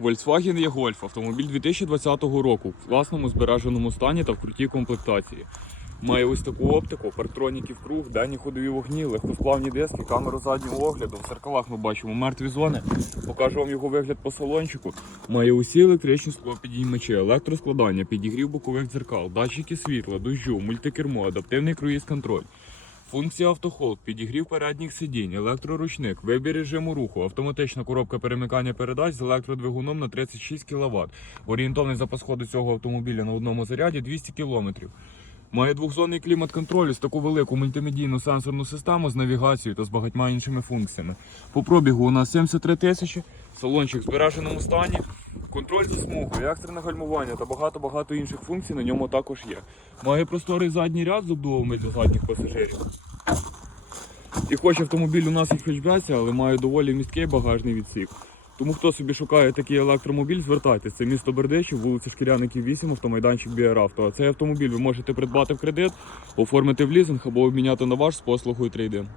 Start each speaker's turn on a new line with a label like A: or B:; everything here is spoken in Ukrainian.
A: Volkswagen є Golf, автомобіль 2020 року в класному збереженому стані та в крутій комплектації. Має ось таку оптику, парктроніки в круг, денні ходові вогні, легкосплавні диски, камеру заднього огляду. В зеркалах ми бачимо мертві зони. Покажу вам його вигляд по салончику. Має усі електричні склопідіймачі, електроскладання, підігрів бокових дзеркал, датчики світла, дощу, мультикермо, адаптивний круїз-контроль. Функція автохолд, підігрів передніх сидінь, електроручник, вибір режиму руху, автоматична коробка перемикання передач з електродвигуном на 36 кВт. Орієнтовний запас ходу цього автомобіля на одному заряді 200 км. Має двохзонний клімат-контроль з таку велику мультимедійну сенсорну систему з навігацією та з багатьма іншими функціями. По пробігу у нас 73 тисячі, салончик в збереженому стані, контроль за смугою, екстрене гальмування та багато-багато інших функцій на ньому також є. Має просторий задній ряд з обдувами для задніх пасажирів. І хоч автомобіль у нас і в але має доволі місткий багажний відсік. Тому хто собі шукає такий електромобіль, звертайтеся. Це місто Бердичів, вулиця Шкіряників 8, автомайданчик Біаравто. А цей автомобіль ви можете придбати в кредит, оформити в лізинг або обміняти на ваш з послугою трейдин.